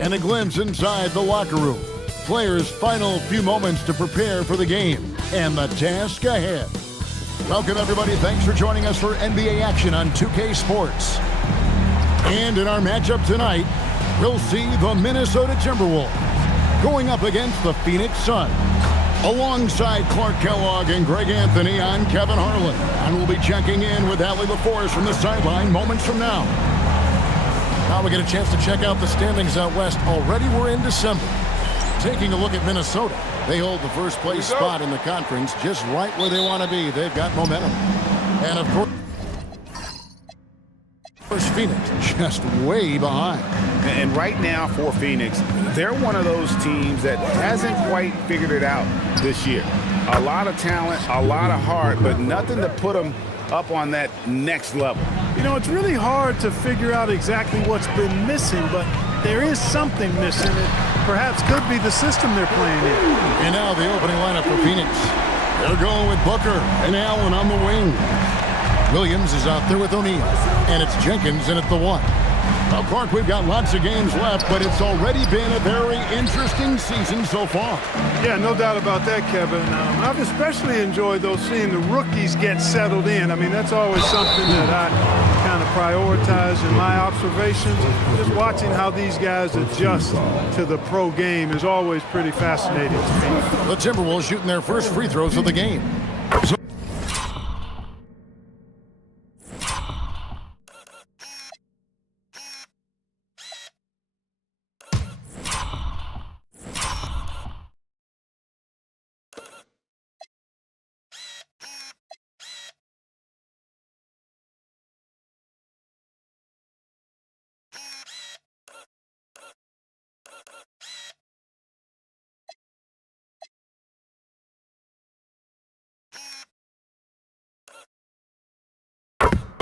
And a glimpse inside the locker room. Players' final few moments to prepare for the game and the task ahead. Welcome, everybody. Thanks for joining us for NBA action on 2K Sports. And in our matchup tonight, we'll see the Minnesota Timberwolves going up against the Phoenix Suns. Alongside Clark Kellogg and Greg Anthony, I'm Kevin Harlan. And we'll be checking in with Allie LaForce from the sideline moments from now. Now we get a chance to check out the standings out west. Already we're in December. Taking a look at Minnesota. They hold the first place spot in the conference just right where they want to be. They've got momentum. And of course, Phoenix just way behind. And right now for Phoenix, they're one of those teams that hasn't quite figured it out this year. A lot of talent, a lot of heart, but nothing to put them up on that next level. You know, it's really hard to figure out exactly what's been missing, but there is something missing. It perhaps could be the system they're playing in. And now the opening lineup for Phoenix. They're going with Booker and Allen on the wing. Williams is out there with O'Neal, and it's Jenkins in at the 1. Well, Clark, we've got lots of games left, but it's already been a very interesting season so far. Yeah, no doubt about that, Kevin. I've especially enjoyed, though, seeing the rookies get settled in. I mean, that's always something that I kind of prioritize in my observations. Just watching how these guys adjust to the pro game is always pretty fascinating to me. The Timberwolves shooting their first free throws of the game.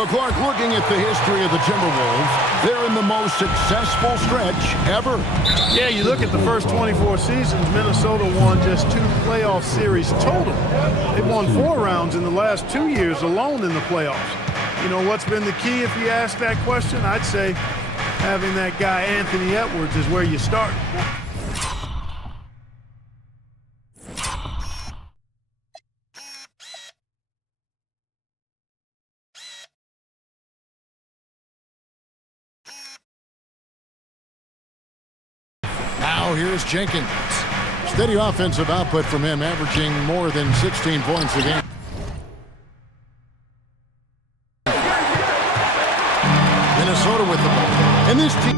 Clark, looking at the history of the Timberwolves, they're in the most successful stretch ever. Yeah, you look at the first 24 seasons, Minnesota won just 2 playoff series total. They've won 4 rounds in the last 2 years alone in the playoffs. You know, what's been the key if you ask that question? I'd say having that guy Anthony Edwards is where you start. Now here's Jenkins. Steady offensive output from him, averaging more than 16 points a game. Minnesota with the ball. And this team...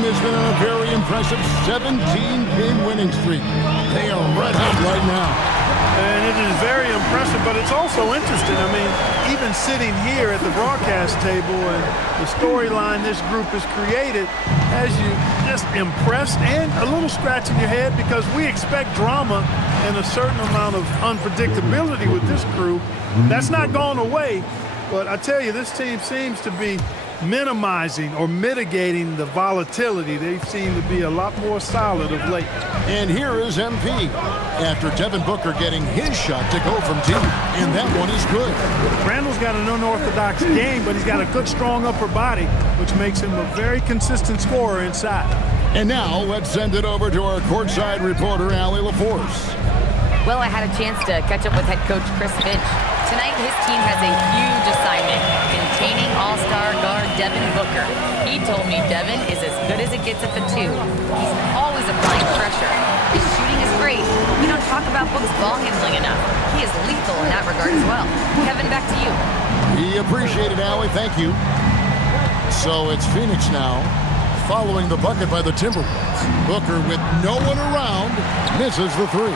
has been on a very impressive 17-game winning streak. They are red hot right now. And it is very impressive, but it's also interesting. I mean, even sitting here at the broadcast table and the storyline this group has created has you just impressed and a little scratching your head, because we expect drama and a certain amount of unpredictability with this crew. That's not gone away, but I tell you, this team seems to be minimizing or mitigating the volatility. They seem to be a lot more solid of late. And here is MP after Devin Booker getting his shot to go from deep, and that one is good. Randall's got an unorthodox game, but he's got a good, strong upper body, which makes him a very consistent scorer inside. And now let's send it over to our courtside reporter, Allie LaForce. Well, I had a chance to catch up with head coach Chris Finch. Tonight, his team has a huge assignment, containing all-star guard Devin Booker. He told me Devin is as good as it gets at the 2. He's always applying pressure. His shooting is great. We don't talk about Book's ball handling enough. He is lethal in that regard as well. Kevin, back to you. He appreciated, Allie. Thank you. So it's Phoenix now, following the bucket by the Timberwolves. Booker, with no one around, misses the 3.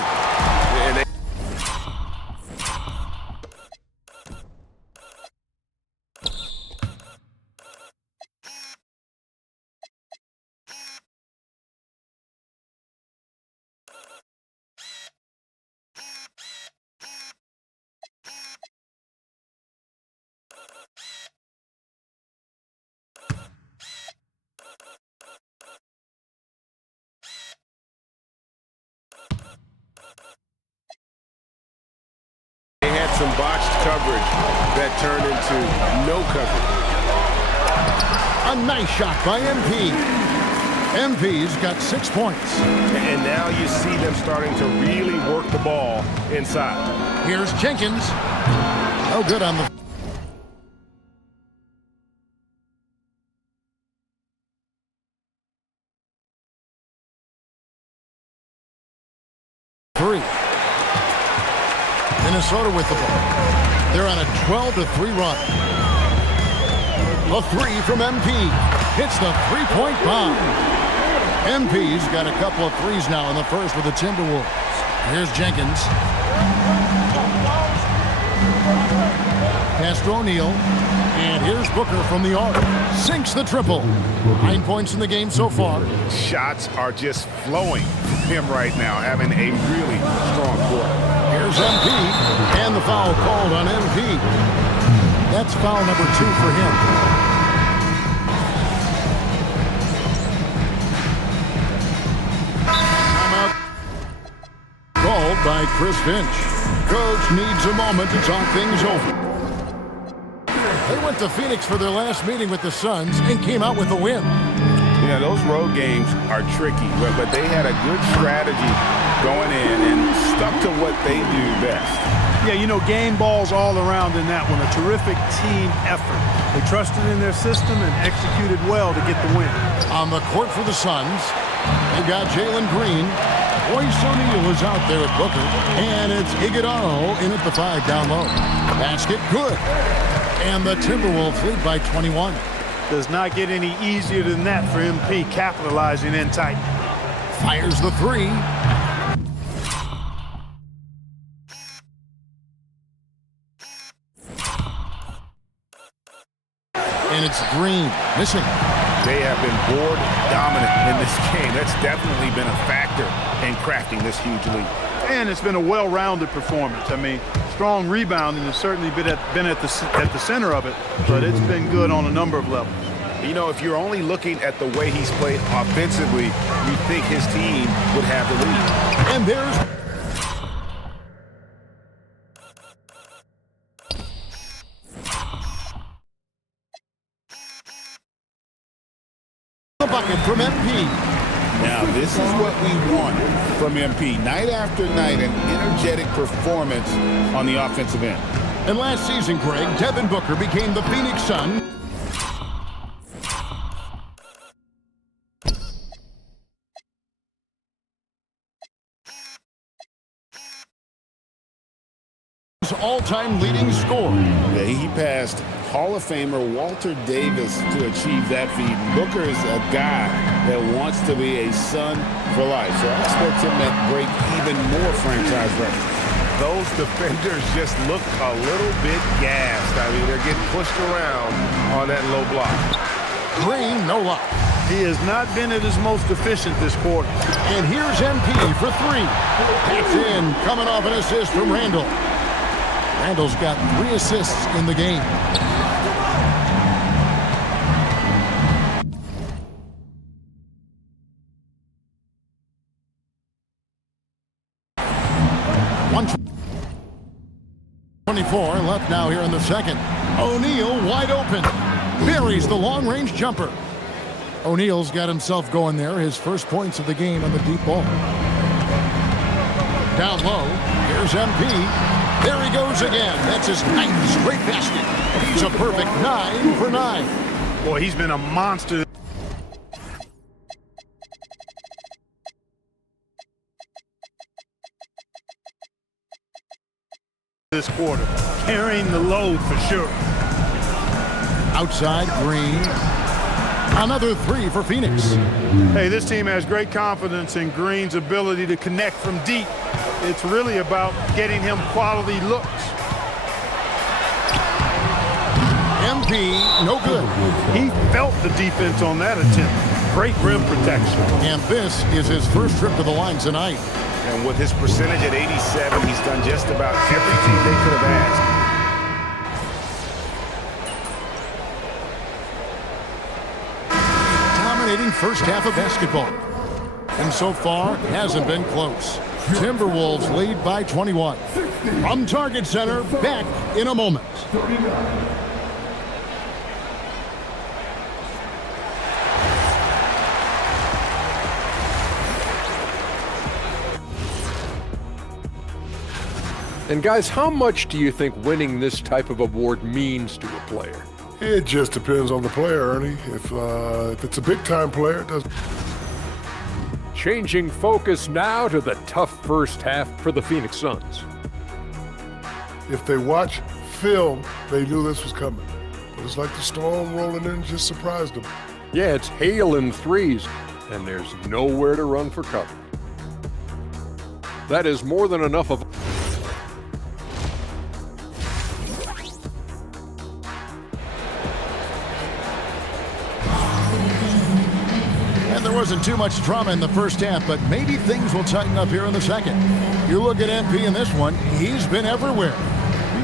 Some botched coverage that turned into no coverage. A nice shot by MP. MP's got 6 points. And now you see them starting to really work the ball inside. Here's Jenkins. No good on the... Minnesota with the ball. They're on a 12-3 run. A 3 from MP. Hits the three-point bomb. MP's got a couple of threes now in the first with the Timberwolves. Here's Jenkins. Pass to O'Neal. And here's Booker from the arc. Sinks the triple. 9 points in the game so far. Shots are just flowing from him right now, having a really strong quarter. Here's MP, and the foul called on MP. That's foul number 2 for him. Timeout called by Chris Finch. Coach needs a moment to talk things over. They went to Phoenix for their last meeting with the Suns and came out with a win. You know, those road games are tricky, but they had a good strategy going in and stuck to what they do best. Yeah, you know, game balls all around in that one. A terrific team effort. They trusted in their system and executed well to get the win. On the court for the Suns, they've got Jalen Green. Royce O'Neal is out there at Booker. And it's Iguodala in at the 5 down low. Basket good. And the Timberwolves lead by 21. Does not get any easier than that for MP, capitalizing in tight. Fires the 3. And it's Green missing. They have been board dominant in this game. That's definitely been a factor in crafting this huge lead. And it's been a well-rounded performance. I mean, strong rebounding has certainly been at the center of it, but it's been good on a number of levels. You know, if you're only looking at the way he's played offensively, you think his team would have the lead. And there's the bucket from MP. Now, this is what we want from MP. Night after night, an energetic performance on the offensive end. And last season, Greg, Devin Booker became the Phoenix Suns all-time leading scorer. Yeah, he passed Hall of Famer Walter Davis to achieve that feat. Booker is a guy that wants to be a Sun for life, so I expect him to break even more franchise records. those defenders just look a little bit gassed. I mean, they're getting pushed around on that low block. Green, no luck. He has not been at his most efficient this quarter. And here's MP for three. That's in, coming off an assist from Randall. Randall's got 3 assists in the game. .24 left now here in the second. O'Neal wide open. Buries the long-range jumper. O'Neal's got himself going there. His first points of the game on the deep ball. Down low. Here's MP. There he goes again. That's his 9th straight basket. He's a perfect 9 for 9. Boy, he's been a monster this quarter. Carrying the load for sure. Outside, Green. Another 3 for Phoenix. Hey, this team has great confidence in Green's ability to connect from deep. It's really about getting him quality looks. MP, no good. He felt the defense on that attempt. Great rim protection. And this is his first trip to the line tonight. And with his percentage at 87, he's done just about everything they could have asked. Dominating first half of basketball. And so far, hasn't been close. Timberwolves lead by 21. From Target Center, back in a moment. And guys, how much do you think winning this type of award means to a player? It just depends on the player, Ernie. If it's a big-time player, it doesn't. Changing focus now to the tough first half for the Phoenix Suns. If they watch film, they knew this was coming. But it's like the storm rolling in just surprised them. Yeah, it's hail and threes, and there's nowhere to run for cover. That is more than enough of. There wasn't too much drama in the first half, but maybe things will tighten up here in the second. You look at MP in this one, he's been everywhere.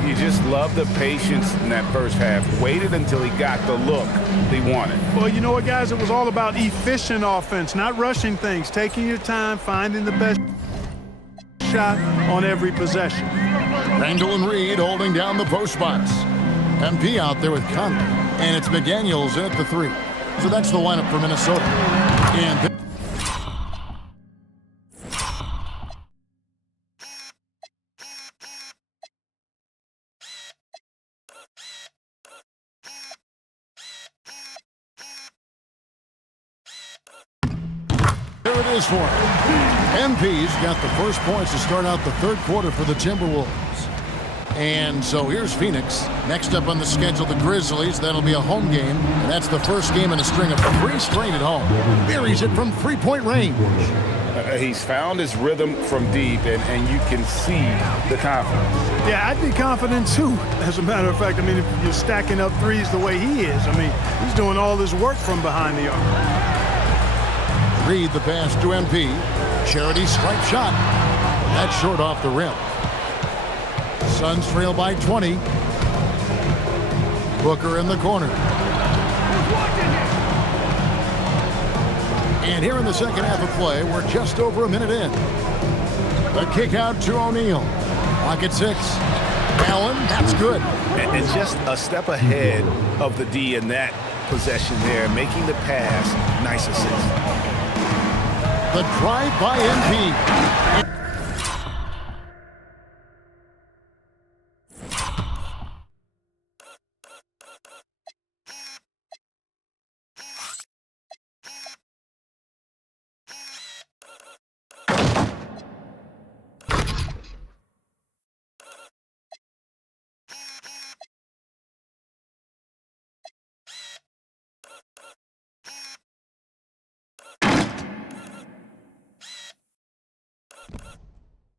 You just love the patience in that first half. Waited until he got the look he wanted. Well, you know what, guys? It was all about efficient offense, not rushing things, taking your time, finding the best shot on every possession. Randall and Reed holding down the post spots. MP out there with Conley, and it's McDaniels in at the 3. So that's the lineup for Minnesota. And there it is for him. MP's got the first points to start out the third quarter for the Timberwolves. And so here's Phoenix. Next up on the schedule, the Grizzlies. That'll be a home game. And that's the first game in a string of 3 straight at home. Buries it from 3-point range. He's found his rhythm from deep, and you can see the confidence. Yeah, I'd be confident too. As a matter of fact, I mean, if you're stacking up threes the way he is, I mean, he's doing all this work from behind the arc. Reed the pass to MP. Charity stripe shot. That's short off the rim. Suns trail by 20. Booker in the corner. And here in the second half of play, we're just over a minute in. The kick out to O'Neal. Clock at 6. Allen, that's good. And just a step ahead of the D in that possession there, making the pass. Nice assist. The drive by MP.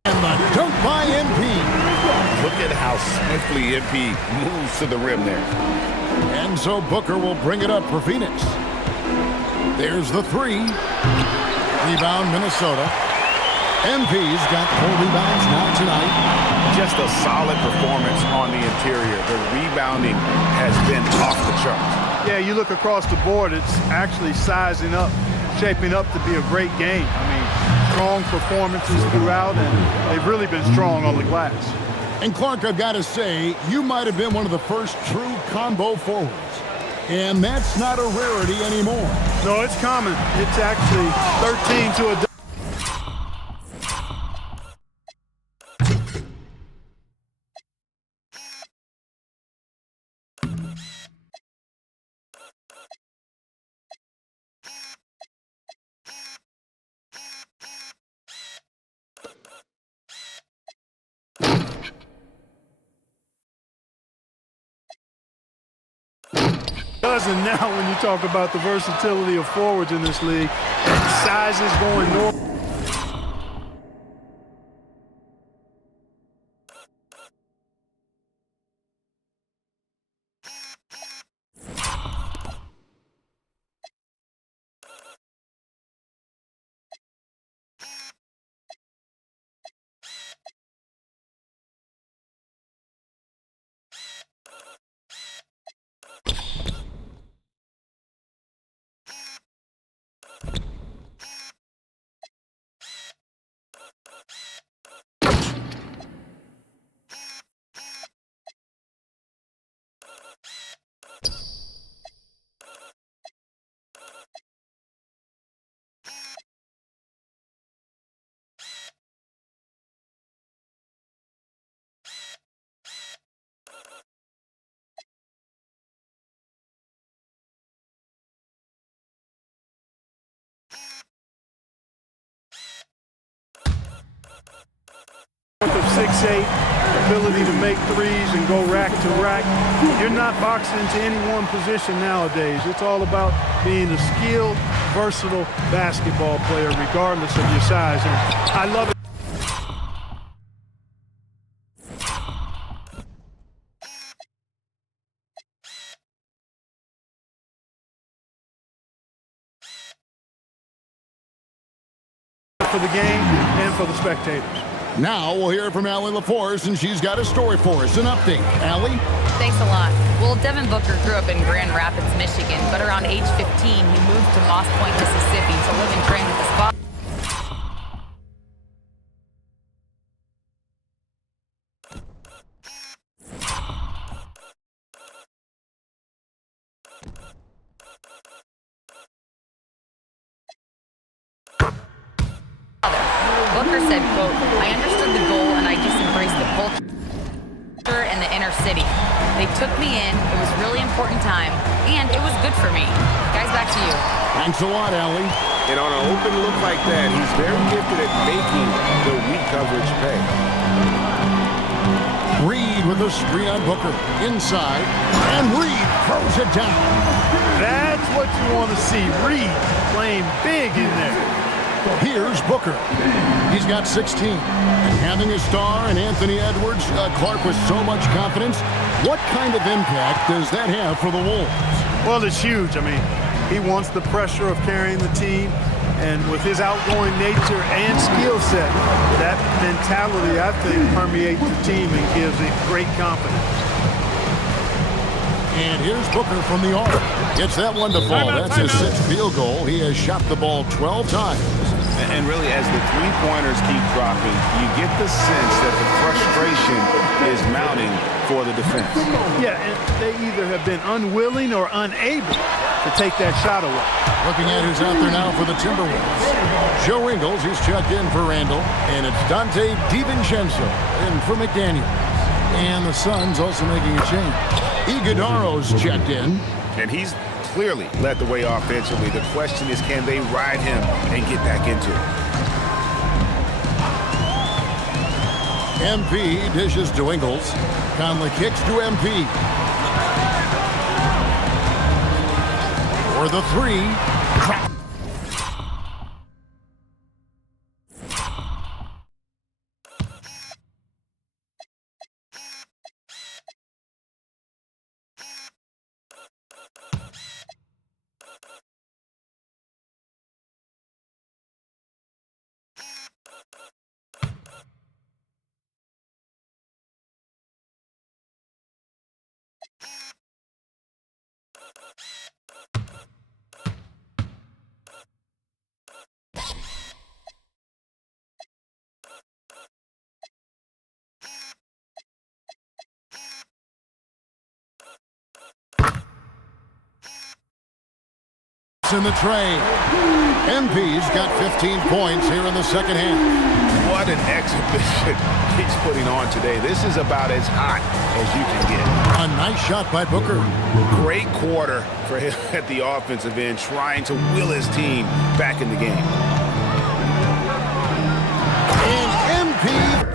And the dunk by MP. at how swiftly MP moves to the rim there. And so Booker will bring it up for Phoenix. There's the three. Rebound, Minnesota. MP's got 4 rebounds now tonight. Just a solid performance on the interior. The rebounding has been off the charts. Yeah, you look across the board, it's actually sizing up, shaping up to be a great game. I mean, strong performances throughout, and they've really been strong on the glass. And Clark, I've got to say, you might have been one of the first true combo forwards. And that's not a rarity anymore. No, it's common. It's actually 13 to a dozen now when you talk about the versatility of forwards in this league. Sizes going north. Of 6'8", ability to make threes and go rack to rack. You're not boxed into any one position nowadays. It's all about being a skilled, versatile basketball player, regardless of your size. And I love it. For the game and for the spectators. Now we'll hear from Allie LaForce, and she's got a story for us. An update. Allie? Thanks a lot. Well, Devin Booker grew up in Grand Rapids, Michigan, but around age 15, he moved to Moss Point, Mississippi to live and train with his father. Booker said, quote, "I understood the goal and I just embraced the culture and the inner city. They took me in, it was a really important time, and it was good for me." Guys, back to you. Thanks a lot, Allie. And on an open look like that, he's very gifted at making the weak coverage pay. Reed with a screen on Booker. Inside. And Reed throws it down. That's what you want to see. Reed playing big in there. Here's Booker. He's got 16. And having a star in Anthony Edwards, Clark with so much confidence, what kind of impact does that have for the Wolves? Well, it's huge. I mean, he wants the pressure of carrying the team, and with his outgoing nature and skill set, that mentality, I think, permeates the team and gives it great confidence. And here's Booker from the arc. Gets that one to fall. That's his 6th field goal. He has shot the ball 12 times. And really, as the three-pointers keep dropping, you get the sense that the frustration is mounting for the defense. Yeah, and they either have been unwilling or unable to take that shot away. Looking at who's out there now for the Timberwolves. Joe Ingles, he's checked in for Randall. And it's Dante DiVincenzo in for McDaniel. And the Suns also making a change. Iguodaro's checked in. And he's clearly led the way offensively. The question is, can they ride him and get back into it? MP dishes to Ingles. Conley kicks to MP. For the three. Buckets in the tray. MP's got 15 points here in the second half. What an exhibition he's putting on today. This is about as hot as you can get. A nice shot by Booker. Great quarter for him at the offensive end, trying to will his team back in the game. And MP.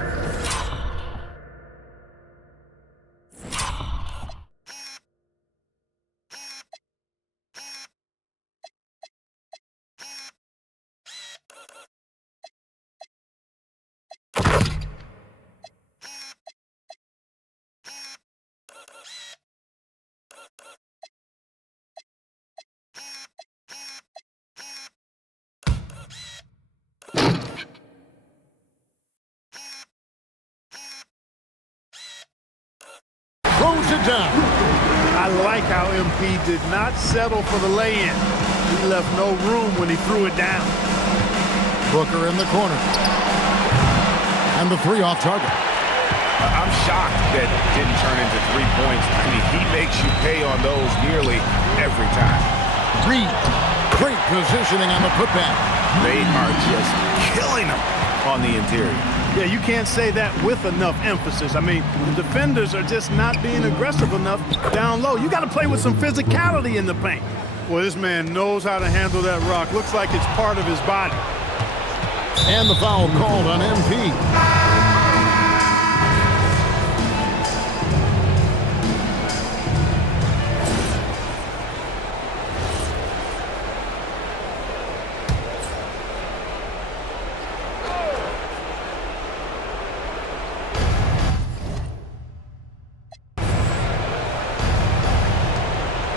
Throws it down. I like how MP did not settle for the lay-in. He left no room when he threw it down. Booker in the corner. And the three off target. I'm shocked that it didn't turn into 3 points. I mean, he makes you pay on those nearly every time. Reed. Great positioning on the putback. They are just killing him on the interior. Yeah, you can't say that with enough emphasis. I mean, the defenders are just not being aggressive enough down low. You got to play with some physicality in the paint. Well, this man knows how to handle that rock. Looks like it's part of his body. And the foul called on MP.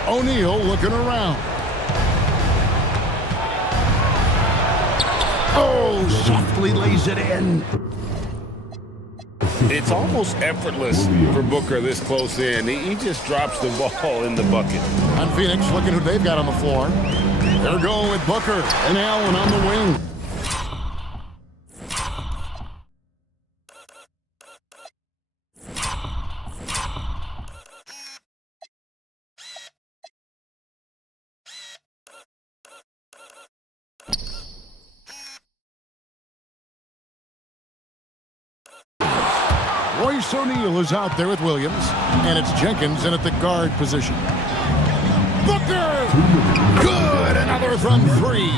O'Neal looking around. Oh, softly lays it in. It's almost effortless for Booker this close in. He just drops the ball in the bucket. And Phoenix looking who they've got on the floor. They're going with Booker and Allen on the wing. Royce O'Neal is out there with Williams, and it's Jenkins in at the guard position. Booker! Good! Another from three.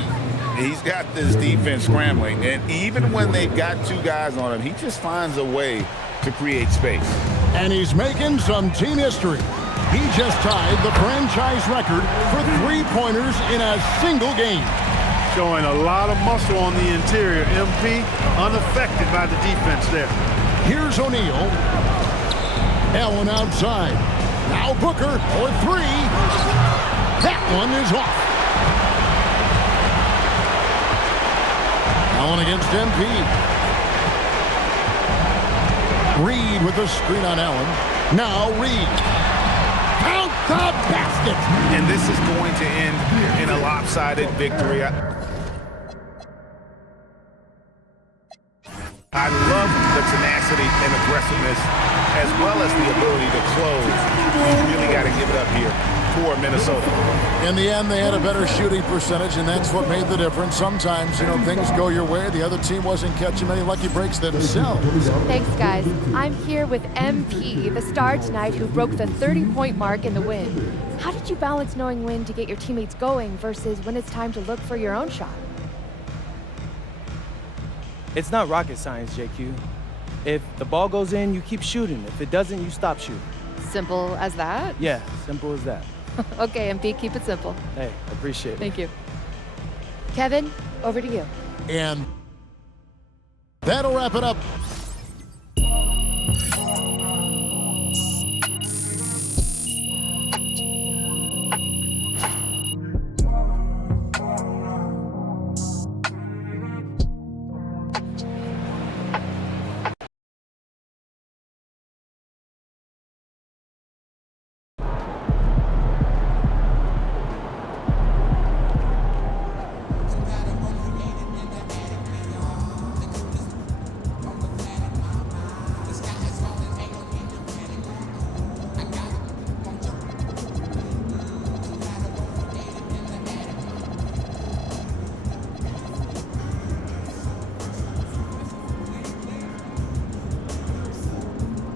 He's got this defense scrambling, and even when they've got two guys on him, he just finds a way to create space. And he's making some team history. He just tied the franchise record for three-pointers in a single game. Showing a lot of muscle on the interior. MP unaffected by the defense there. Here's O'Neal. Allen outside. Now Booker for three. That one is off. Allen against MP. Reed with the screen on Allen. Now Reed. Count the basket. And this is going to end in a lopsided victory. I love the tenacity and aggressiveness as well as the ability to close. You really got to give it up here for Minnesota. In the end, they had a better shooting percentage, and that's what made the difference. Sometimes, things go your way. The other team wasn't catching many lucky breaks themselves. Thanks, guys. I'm here with MP, the star tonight who broke the 30-point mark in the win. How did you balance knowing when to get your teammates going versus when it's time to look for your own shot? It's not rocket science, JQ. If the ball goes in, you keep shooting. If it doesn't, you stop shooting. Simple as that? Yeah, simple as that. Okay, MP, keep it simple. Hey, appreciate it. Thank you. Kevin, over to you. And that'll wrap it up